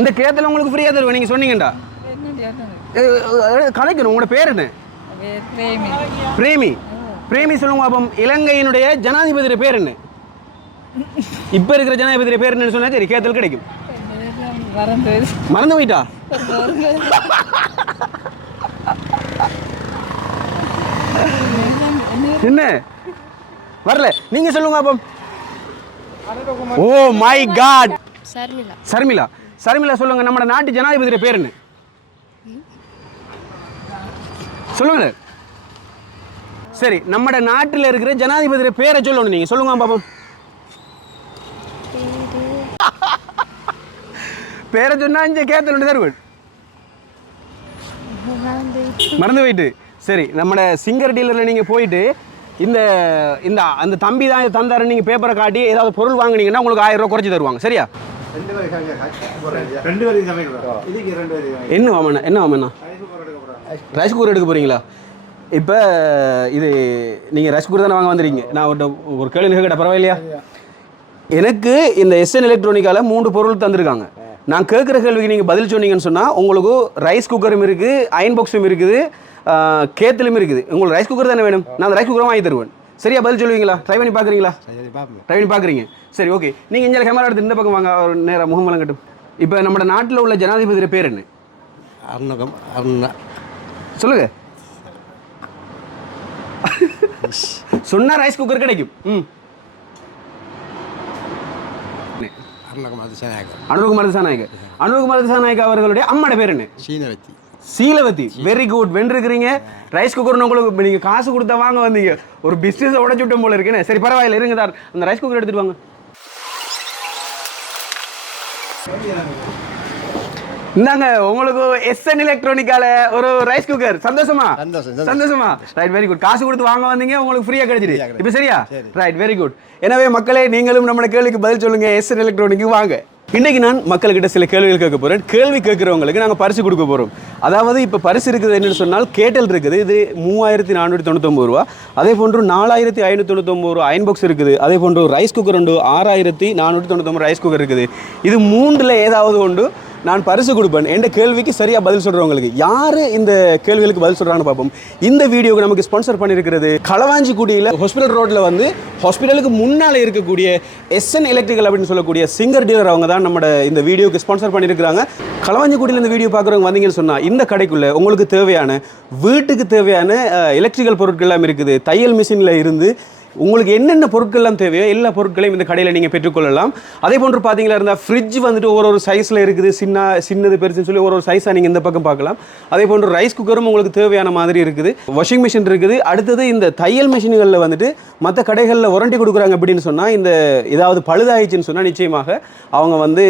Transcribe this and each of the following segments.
இந்த கேத்தில் உங்களுக்கு ஃப்ரீயாக தருவேன். நீங்கள் சொன்னீங்கடா கலைக்கணும் உங்களோட பேர் என்ன? பிரேமி. பிரேமி. பிரேமி சொல்லுங்க அப்போ இலங்கையினுடைய ஜனாதிபதியோட பேர் என்ன? இப்போ இருக்கிற ஜனாதிபதியோட பேர் என்னன்னு சொன்னா சரி கேத்தல் கிடைக்கும். மறந்து மறந்து போயிட்டா? என்ன? வரல. நீங்க சொல்லுங்க அப்போ. Oh my god Sharmila. Sharmila. Sharmila சொல்லுங்க நம்ம நாட்டு ஜனாதிபதியோட பேர் என்ன? சொல்லுங்க சரி நம்ம நாட்டில் இருக்கிற ஜனாதிபதியோட பேரை சொல்லணும் நீங்க. சொல்லுங்க பாப்போம். பேரை சொன்னா இங்க கேத்தல் தருவன் மறந்து போயிட்டு. சரி நம்ம சிங்கர் டீலரில் நீங்கள் போயிட்டு இந்த இந்த அந்த தம்பி தான் தந்தாரு நீங்கள் பேப்பரை காட்டி ஏதாவது பொருள் வாங்குனீங்கன்னா உங்களுக்கு ஆயிரம் ரூபா குறைச்சி தருவாங்க. சரியா? என்ன வாமண்ணா என்ன வாமண்ணா ரைஸ் குக்கர் எடுக்க போகிறீங்களா இப்போ இது நீங்கள் ரைஸ் குக்கர் தானே வாங்க வந்துருக்கீங்க? நான் ஒரு ஒரு கேள்வி கேட்ட பரவாயில்லையா? எனக்கு இந்த எஸ்என் எலக்ட்ரானிக்கால மூன்று பொருள் தந்திருக்காங்க. நான் கேட்குற கேள்விக்கு நீங்கள் பதில் சொன்னீங்கன்னு சொன்னால் உங்களுக்கு ரைஸ் குக்கரும் இருக்குது அயன் பாக்ஸும் இருக்குது கேத்தலும் இருக்குது. உங்களுக்கு ரைஸ் குக்கர் தானே வேணும்? நான் அந்த ரைஸ் குக்கரும் வாங்கி தருவேன். சரியா பதில் சொல்லுவீங்களா? ட்ரை பண்ணி பார்க்குறீங்களா? ட்ரை பண்ணி பார்க்குறீங்க. சரி ஓகே நீங்கள் இங்கே கேமரா எடுத்து இந்த பக்கம் வாங்க. ஒரு நேராக முகம் வழங்கட்டும். இப்போ நம்ம நாட்டில் உள்ள ஜனாதிபதியோட பேர் என்ன? அருணகம் அருணா. சொல்லுங்க. சொன்னா ரைஸ் குக்கர் கிடைக்கும். ம். அருணகம் அது சனாக அனுகுமார் திசாநாயக் அனுகுமார் திசாநாயக் அவர்களுடைய அம்மாட பேர் என்ன? சீனவத்தி சீலவதி வெரி குட் வென்றிருக்கிறீங்க. ரைஸ் குக்கர் உங்களுக்கு நீங்க காசு கொடுத்தா வாங்க வந்தீங்க. ஒரு பிஸ்னஸ் உடச்சு விட்ட போல இருக்குன்னு சரி பரவாயில்ல இருங்க சார். அந்த ரைஸ் குக்கர் எடுத்துட்டு வாங்க. இந்தாங்க உங்களுக்கு எஸ்என் எலக்ட்ரானிக்கால ஒரு ரைஸ் குக்கர் சந்தோஷமா? சந்தோஷம், ரைட் வெரி குட் காசு கொடுத்து வாங்க வந்தீங்க உங்களுக்கு ஃப்ரீயா கிடைச்சிது. இப்போ சரியா? சரி. ரைட் வெரி குட் எனவே மக்களே நீங்களும் நம்ம கேள்விக்கு பதில் சொல்லுங்க. எஸ்என் எலக்ட்ரானிக்கு வாங்க. இன்னைக்கு நான் மக்கள்கிட்ட சில கேள்விகள் கேட்க போகிறேன் கேள்வி கேட்குறவங்களுக்கு நாங்கள் பரிசு கொடுக்க போகிறோம் அதாவது இப்போ பரிசு இருக்குது என்னென்னு சொன்னால் கேட்டல் இருக்குது இது மூவாயிரத்தி நானூற்றி தொண்ணூத்தொம்பது ரூபா. அதே போன்று நாலாயிரத்தி ஐநூற்றி தொண்ணூத்தொம்பது ரூபா அயன் பாக்ஸ் இருக்குது. அதே போன்று ரைஸ் குக்கர் உண்டு ஆறாயிரத்தி நானூற்றி தொண்ணூத்தொம்பது ரைஸ் குக்கர் இருக்குது. இது மூன்றில் ஏதாவது உண்டு? நான் பரிசு கொடுப்பேன். என்ற கேள்விக்கு சரியாக பதில் சொல்கிறவங்களுக்கு யார் இந்த கேள்விகளுக்கு பதில் சொல்கிறாங்கன்னு பார்ப்போம். இந்த வீடியோக்கு நமக்கு ஸ்பான்சர் பண்ணியிருக்கிறது களவாஞ்சிக்குடியில் ஹாஸ்பிட்டல் ரோட்டில் வந்து ஹாஸ்பிட்டலுக்கு முன்னால் இருக்கக்கூடிய எஸ்என் எலக்ட்ரிக்கல் அப்படின்னு சொல்லக்கூடிய சிங்கர் டீலர் அவங்க தான் நம்ம இந்த வீடியோக்கு ஸ்பான்சர் பண்ணியிருக்கிறாங்க. களவாஞ்சிக்குடியில் இந்த வீடியோ பார்க்குறவங்க வந்தீங்கன்னு சொன்னால் இந்த கடைக்குள்ளே உங்களுக்கு தேவையான வீட்டுக்கு தேவையான எலக்ட்ரிக்கல் பொருட்கள் எல்லாம் இருக்குது. தையல் மிஷினில் இருந்து உங்களுக்கு என்னென்ன பொருட்கள்லாம் தேவையோ எல்லா பொருட்களையும் இந்த கடையில் நீங்கள் பெற்றுக்கொள்ளலாம். அதே போன்று பார்த்தீங்களா இருந்தால் ஃப்ரிட்ஜ் வந்துட்டு ஒரு ஒரு சைஸில் இருக்குது. சின்ன சின்னது பெருசுன்னு சொல்லி ஒரு ஒரு சைஸாக நீங்கள் இந்த பக்கம் பார்க்கலாம். அதே போன்று ரைஸ் குக்கரும் உங்களுக்கு தேவையான மாதிரி இருக்குது. வாஷிங் மிஷின் இருக்குது. அடுத்தது இந்த தையல் மிஷின்களில் வந்துட்டு மற்ற கடைகளில் வாரண்டி கொடுக்குறாங்க அப்படின்னு சொன்னால் இந்த ஏதாவது பழுதாயிடுச்சுன்னு சொன்னால் நிச்சயமாக அவங்க வந்து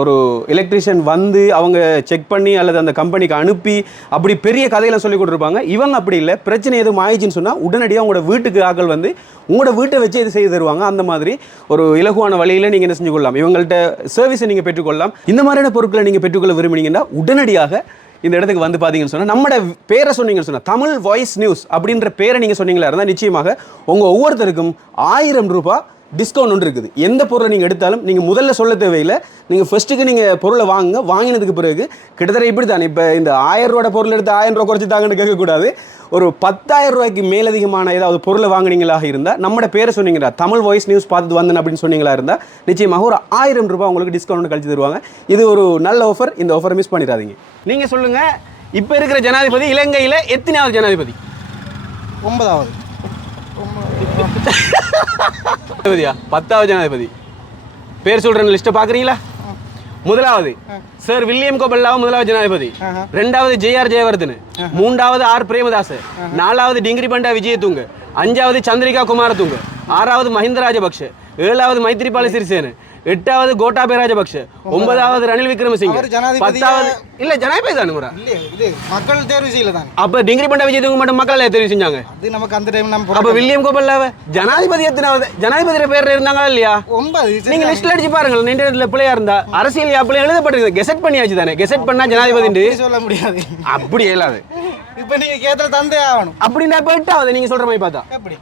ஒரு எலக்ட்ரிஷியன் வந்து அவங்க செக் பண்ணி அல்லது அந்த கம்பெனிக்கு அனுப்பி அப்படி பெரிய கதையெல்லாம் சொல்லி கொடுத்துருப்பாங்க. இவங்க அப்படி இல்லை. பிரச்சனை எதுவும் ஆயிடுச்சுன்னு சொன்னால் உடனடியாக உங்களோட வீட்டுக்கு ஆக்கள் வந்து உங்களோட வீட்டை வச்சு இது செய்து தருவாங்க? அந்த மாதிரி ஒரு இலகுவான வழியில் நீங்கள் என்ன செஞ்சு கொள்ளலாம். இவங்கள்ட்ட சர்வீஸை நீங்கள் பெற்றுக்கொள்ளலாம் இந்த மாதிரியான பொருட்களை நீங்கள் பெற்றுக்கொள்ள விரும்புனீங்கன்னா உடனடியாக இந்த இடத்துக்கு வந்து பார்த்தீங்கன்னு சொன்னால் நம்மளோட பேரை சொன்னீங்கன்னு சொன்னால் தமிழ் வாய்ஸ் நியூஸ் அப்படின்ற பேரை நீங்கள் சொன்னீங்களா இருந்தால் நிச்சயமாக உங்கள் ஒவ்வொருத்தருக்கும் ஆயிரம் ரூபாய் டிஸ்கவுண்ட் ஒன்று இருக்குது. எந்த பொருளை நீங்கள் எடுத்தாலும் நீங்கள் முதல்ல சொல்ல தேவையில்லை. நீங்கள் ஃபர்ஸ்ட்டுக்கு நீங்கள் பொருளை வாங்குங்க. வாங்கினதுக்கு பிறகு கிட்டத்தட்ட இப்படி தான் இப்போ இந்த ஆயிரம் ரூபாய் பொருள் எடுத்து ஆயிரம் ரூபா குறைச்சி தாங்கன்னு கேட்கக்கூடாது. ஒரு பத்தாயிரம் ரூபாய்க்கு மேலதிகமான ஏதாவது பொருளை வாங்குனீங்களாக இருந்தால் நம்மளோட பேரை சொன்னீங்களா தமிழ் வாய்ஸ் நியூஸ் பார்த்துட்டு வந்தேன் அப்படின்னு சொன்னீங்களா இருந்தால் நிச்சயமாக ஒரு ஆயிரம் ரூபாய் உங்களுக்கு டிஸ்கவுண்ட் கழிச்சு தருவாங்க. இது ஒரு நல்ல ஆஃபர் இந்த ஆஃபரை மிஸ் பண்ணிடாதீங்க. நீங்கள் சொல்லுங்கள் இப்போ இருக்கிற ஜனாதிபதி இலங்கையில் எத்தனாவது ஜனாதிபதி? ஒன்பதாவது. ஜனாதிபதியா? பத்தாவது ஜனாதிபதி. பேர் சொல்றேன் லிஸ்ட்டை பார்க்குறீங்களா? முதலாவது சார் வில்லியம் கோபல்லாவும் முதலாவது ஜனாதிபதி. ரெண்டாவது ஜேஆர் ஜெயவர்தன். மூன்றாவது ஆர் பிரேமதாஸ். நாலாவது டிங்கிரி பண்டா விஜயதுங்க. அஞ்சாவது சந்திரிகா குமாரதுங்க. ஆறாவது மஹிந்த ராஜபக்ஷ. ஏழாவது மைத்ரிபால சிறிசேன. எட்டாவது கோட்டாபய ராஜபக்ஷ ஒன்பதாவது. ரணில் விக்ரமசிங்க. பத்தாவது இல்ல ஜனாதிபதி தானே முறை இல்லையே இது மக்கள் தேர்வு செய்யல தான். அப்ப டிங்கிரி பண்டா விஜயதுங்க மட்டும் மக்கள் தெரிவு செஞ்சாங்க. அது நமக்கு அந்த டைம் நம்ம அப்ப வில்லியம் கோபல்லாவ ஜனாதிபதி எத்தனாவது ஜனாதிபதி பேர் இருந்தாங்களா இல்லையா? ஒன்பது நீங்க லிஸ்ட்ல அடிச்சு பாருங்க நின்றதுல பிள்ளையா இருந்தா அரசியல் யாப்பில எழுதப்பட்டிருக்கு கெசட் பண்ணியாச்சு தானே கெசட் பண்ணா ஜனாதிபதி அப்படி சொல்ல முடியாது. அப்படி இயலாது. இப்ப நீங்க கேத்துல தந்தே ஆகணும். அப்படின்னா எட்டாவது நீங்க சொல்ற மாதிரி பார்த்தா. எப்படி?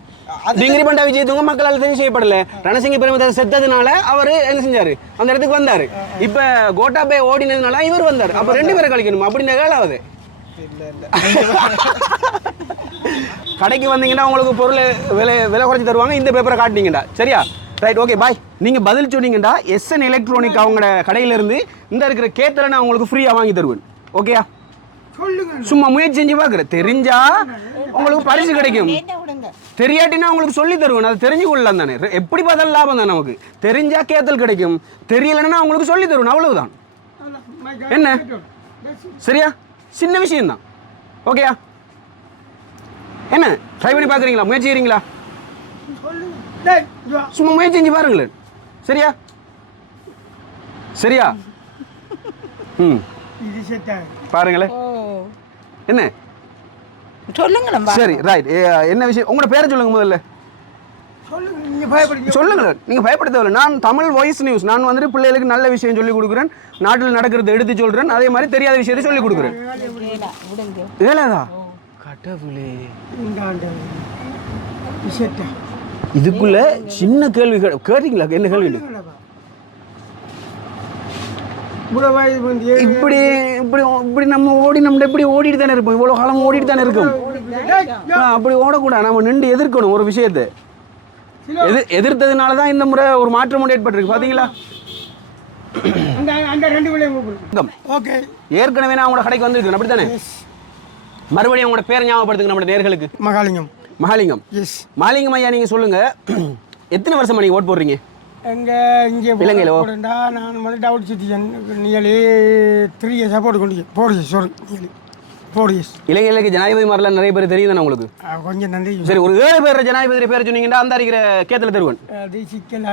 டிகிரி பண்டா விஜய் தூங்க மக்களால் தெரிவு செய்யப்படல. ரணசிங்க பிரேமதாஸ் செத்ததுனால அவர் என்ன செஞ்சாரு? அந்த இடத்துக்கு வந்தாரு. இப்ப கோட்டாபே ஓடினதுனால இவர் வந்தார். அப்ப ரெண்டு பேரை கழிக்கணும்? அப்படின்னு ஏழாவது இல்லை இல்லை கடைக்கு வந்தீங்கன்னா உங்களுக்கு பொருள் விலை விலை குறைச்சி தருவாங்க. இந்த பேப்பரை காட்டினீங்கடா. சரியா? ரைட் ஓகே பாய் நீங்க பதில் சொன்னீங்கடா. எஸ்என் எலக்ட்ரானிக் அவங்களோட கடையில இருந்து இந்த இருக்கிற கேத்தலை நான் உங்களுக்கு ஃப்ரீயா வாங்கி தருவேன். ஓகேயா சும்மா முயற்சி செஞ்சு பார்க்குறேன் தெரிஞ்சா உங்களுக்கு பரிசு கிடைக்கும். தெரியாட்டினா உங்களுக்கு சொல்லி தருவேன். அது தெரிஞ்சு கொள்ளலாம் தானே. எப்படி பார்த்தாலும் லாபம் தான் நமக்கு. தெரிஞ்சா கேத்தல் கிடைக்கும். தெரியலைன்னா உங்களுக்கு சொல்லி தருவேன். அவ்வளவுதான். என்ன? சரியா? சின்ன விஷயம்தான். ஓகேயா? என்ன? ட்ரை பண்ணி பார்க்குறீங்களா? முயற்சி செய்றீங்களா? சும்மா முயற்சி செஞ்சு பாருங்களேன். சரியா? சரியா? ம். பாருங்களேன். என்ன? சொல்லுங்களேன் சரி ரைட் என்ன விஷயம்? உங்களோட பேரை சொல்லுங்க முதல்ல. சொல்லுங்களேன் நீங்க பயப்பட தேவையில்ல நான் தமிழ் வாய்ஸ் நியூஸ் நான் வந்துட்டு பிள்ளைகளுக்கு நல்ல விஷயம் சொல்லி கொடுக்குறேன். நாட்டில் நடக்கிறத எடுத்து சொல்றேன். அதே மாதிரி தெரியாத விஷயத்தை சொல்லி கொடுக்குறேன். ஏலாதா கடவுளே. இதுக்குள்ள சின்ன கேள்வி கே- கேட்டீங்களா? என்ன கேள்வி? இப்படி இப்படி இப்படி நம்ம ஓடி நம்ம எப்படி ஓடிட்டு தானே இருப்போம்? இவ்வளோ காலம் ஓடிட்டு தானே இருக்கும். அப்படி ஓடக்கூடாது. நம்ம நின்று எதிர்க்கணும் ஒரு விஷயத்தை. எதிர் எதிர்த்ததுனால தான் இந்த முறை ஒரு மாற்றம் ஏற்பட்டிருக்கு. பார்த்தீங்களா ஏற்கனவே நான் உங்களோட கடைக்கு வந்திருக்கேன் அப்படி தானே மறுபடியும் உங்களோட பேரை ஞாபகப்படுத்துங்க நம்ம நேர்களுக்கு. மகாலிங்கம். மகாலிங்கம். மகாலிங்கம் ஐயா நீங்கள் சொல்லுங்க. எத்தனை வருஷமா நீங்கள் ஓட் போடுறீங்க? எங்கே இங்கே. போடுண்டா நான் வந்து டவுட் சிட்டிசன் நியலி த்ரீ இயர்ஸாக போட்டு கொண்டு four years sorry nearly. Four years இலங்கையிலுக்கு ஜனாதிபதி மாதிரிலாம் நிறைய பேர் தெரியும் தானே உங்களுக்கு கொஞ்சம் நன்றி. சரி ஒரு ஏழு பேர் ஜனாதிபதி பேர் சொன்னீங்கன்னா அந்த இருக்கிற கேத்தில் தருவேன். அது சிக்கல்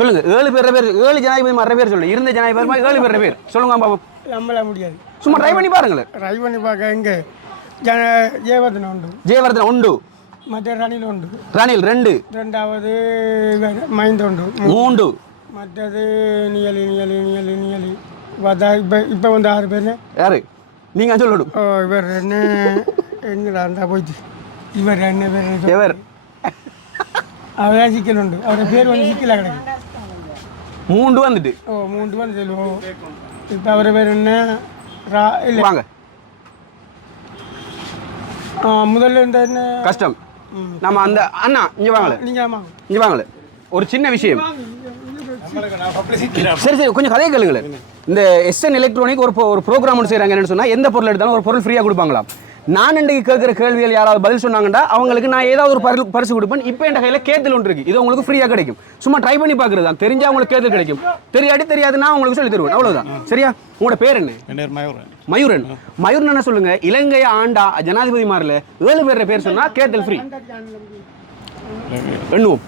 சொல்லுங்க ஏழு பேர் பேர் ஏழு ஜனாதிபதி மாதிரி பேர் சொல்லுங்க இருந்த ஜனாதிபதி ஏழு பேர் பேர். சொல்லுங்க பாப்போம் நம்மள முடியாது. சும்மா ட்ரை பண்ணி பாருங்களேன். ட்ரை பண்ணி பார்க்க எங்கே? ஜன ஜெயவர்தன உண்டு. ஜெயவர்தன் ஒன்று மற்ற ரணில் உண்டு ரணில் ரெண்டு ரெண்டாவது மைந்த உண்டு மூன்று மற்றது நியலி நியலி நியலி நியலி பார்த்தா இப்போ இப்போ வந்து ஆறு பேர் யாரு நீங்க சொல்லணும் ஓ இவர் என்ன எங்கடா இருந்தா போயிட்டு இவர் என்ன பேர் எவர் அவர் சிக்கல் உண்டு அவரோட பேர் வந்து சிக்கலாக கிடக்கு மூன்று வந்துட்டு ஓ மூன்று வந்து சொல்லுவோம் இப்போ அவர் பேர் என்ன ரா இல்லை வாங்க ஆ, முதல்ல இந்த என்ன கஷ்டம் நம்ம அந்த அண்ணா இங்க வாங்கல இங்க வாங்கல ஒரு சின்ன விஷயம். சரி சரி கொஞ்சம் கதையை கேளுங்களேன். இந்த எஸ்என் எலக்ட்ரானிக் ஒரு ஒரு ப்ரோக்ராம் செய்கிறாங்க என்னன்னு சொன்னால் எந்த பொருள் எடுத்தாலும் ஒரு பொருள் ஃப்ரீயாக கொடுப்பாங்களாம். நான் இன்றைக்கு கேட்குற கேள்விகள் யாராவது பதில் சொன்னாங்கன்னா அவங்களுக்கு நான் ஏதாவது ஒரு பரிசு பரிசு கொடுப்பேன். இப்போ என் கையில் கேத்தல் ஒன்று இருக்குது இது உங்களுக்கு ஃப்ரீயாக கிடைக்கும். சும்மா ட்ரை பண்ணி பார்க்குறது தான். தெரிஞ்சா உங்களுக்கு கேத்தல் கிடைக்கும். தெரியாட்டி தெரியாது நான் உங்களுக்கு சொல்லி தருவேன். அவ்வளவுதான். சரியா? உங்களோட பேர் என்ன? மயூரன். மயூரன். மயூரன் என்ன சொல்லுங்க? இலங்கை ஆண்டா ஜனாதிபதி மாரில் ஏழு பேர் பேர் சொன்னா கேத்தல் ஃப்ரீ எண்ணுவோம்.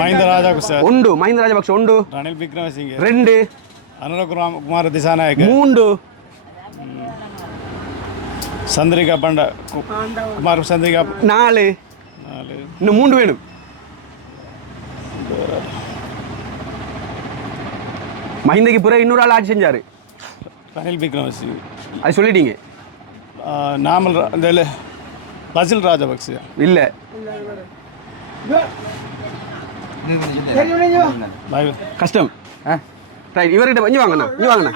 மஹிந்த ராஜபக்ச உண்டு மஹிந்த ராஜபக்ஷ உண்டு ரணில் விக்ரமசிங்கே. ரெண்டு. அனுரகுமார் குமார் திசாநாயக்க. மூன்று. சந்திரிகா பண்ட. குமார் சந்திரிகா. நாலு. நாலு. இன்னும் மூன்று வேணும். மஹிந்தக்கு பிறகு இன்னொரு ஆள் ஆட்சி செஞ்சாரு. ரணில் விக்ரமசிங்க. அது சொல்லிட்டீங்க. ஆ, நாமல் ரா- இந்த இல்ல, லசில் ராஜபக்ச இல்ல. கஷ்டம். ரைட் இவர்கிட்ட இங்க வாங்கண்ணா இங்க வாங்கண்ணா.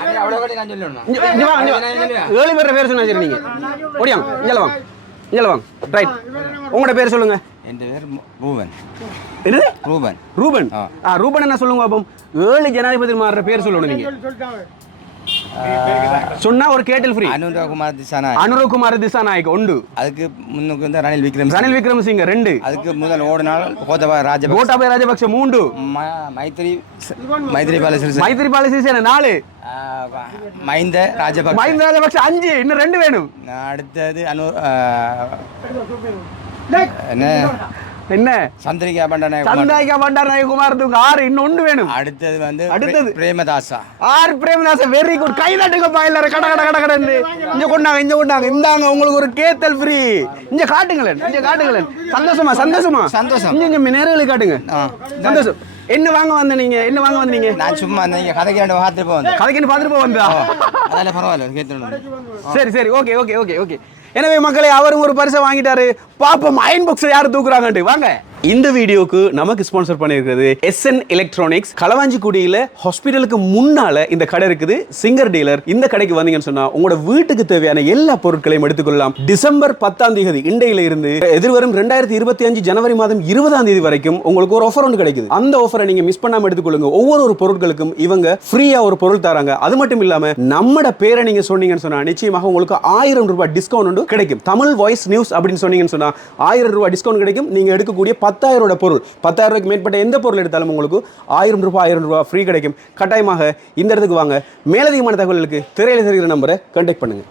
இங்க வாங்க. ஏழு பேர் பேர் சொன்னா சரி நீங்க ஓடியாங்க இங்கே வாங்க இங்கே வாங்க. ரைட் உங்களோட பேர் சொல்லுங்க. என் பேர் ரூபன். என்னது? ரூபன். ரூபன்? ஆ ரூபன் என்ன சொல்லுங்க பாப்போம்? ஏழு ஜனாதிபதி மாறுற பேர் சொல்லணும் நீங்க. சொன்னா ஒரு கேட்டல் ஃப்ரீ அனுராகுமார் திசாநாயக். அனுரவ் குமார் திசாநாயக் ஒன்று அதுக்கு முன்னுக்கு வந்து ரணில் விக்ரம் ரணில் விக்ரமசிங்க ரெண்டு. அதுக்கு முதல் ஓடினால் கோத்தபா ராஜபக்ச கோட்டாபய ராஜபக்ஷ மூன்று. ம- மைத்திரி மைத்திரிபால சிறிசேன. மைத்திரிபால சிறிசேன நாலு. ஆ, வ- மஹிந்த ராஜபக்ஷ அஞ்சு இன்னும் ரெண்டு வேணும். அடுத்தது அனு என்ன? என்ன? சந்திரிகா பண்டநாயக் சந்தாயிகா பண்டார் நாயகுமார் ஆறு இன்னும் ஒன்று வேணும். அடுத்தது வந்து அடுத்தது? பிரே- Premadasa. R Premadasa very good கை தட்டுங்கப்பா எல்லாரும். கட கட கட கடன்னு. இங்க கொண்டாங்க இங்க கொண்டாங்க. இந்தாங்க உங்களுக்கு ஒரு கேத்தல் ஃப்ரீ இங்க காட்டுங்களேன் இங்க காட்டுங்களேன். சந்தோஷமா சந்தோஷமா? சந்தோஷம். இங்க இங்க நேரங்களுக்கு காட்டுங்க. சந்தோஷம். என்ன வாங்க வந்த நீங்க? என்ன வாங்க வந்தீங்க நான் சும்மா நீங்க கதைக்கு ரெண்டு பார்த்துட்டு போவேன் கதைக்குன்னு பார்த்துட்டு போக வந்தா? அதெல்லாம் பரவாயில்ல சரி சரி. Okay okay okay okay. எனவே மக்களை அவரும் ஒரு பரிசை வாங்கிட்டாரு. பாப்போம் அயன் பாக்ஸ் யார் தூக்குறாங்கன்ட்டு. வாங்க. இந்த வீடியோக்கு நமக்கு ஸ்பான்சர் பண்ணியிருக்கிறது எஸ்என் எலக்ட்ரானிக்ஸ் களவாஞ்சிக்குடியில் ஹாஸ்பிட்டலுக்கு முன்னால் இந்த கடை இருக்குது. சிங்கர் டீலர் இந்த கடைக்கு வந்தீங்கன்னு சொன்னால் உங்களோட வீட்டுக்கு தேவையான எல்லா பொருட்களையும் எடுத்துக்கொள்ளலாம். டிசம்பர் பத்தாம் தேதி இண்டையில இருந்து எதிர்வரும் ரெண்டாயிரத்தி இருபத்தி அஞ்சு ஜனவரி மாதம் இருபதாம் தேதி வரைக்கும் உங்களுக்கு ஒரு ஆஃபர் ஒன்று கிடைக்குது. அந்த ஆஃபரை நீங்கள் மிஸ் பண்ணாமல் எடுத்துக்கொள்ளுங்க. ஒவ்வொரு ஒரு பொருட்களுக்கும் இவங்க ஃப்ரீயாக ஒரு பொருள் தராங்க. அது மட்டும் இல்லாமல் நம்மட பேரை நீங்கள் சொன்னீங்கன்னு சொன்னால் நிச்சயமாக உங்களுக்கு ஆயிரம் ரூபாய் டிஸ்கவுண்ட் கிடைக்கும். தமிழ் வாய்ஸ் நியூஸ் அப்படின்னு சொன்னீங்கன்னு சொன்னால் ஆயிரம் ரூபாய் டிஸ்கவுண்ட் கிடைக்கும். நீங்கள் எடுக்கக்கூடிய பத்தாயிரம் ரூபாய் பொருள். பத்தாயிரம் ரூபாய்க்கு மேற்பட்ட எந்த பொருள் எடுத்தாலும் உங்களுக்கு ஆயிரம் ரூபாய் ஆயிரம் ரூபாய் ஃப்ரீ கிடைக்கும். கட்டாயமாக இந்த இடத்துக்கு வாங்க. மேலதிகமான தகவல்களுக்கு திரையில் தெரிகிற நம்பரை கண்டெக்ட் பண்ணுங்கள்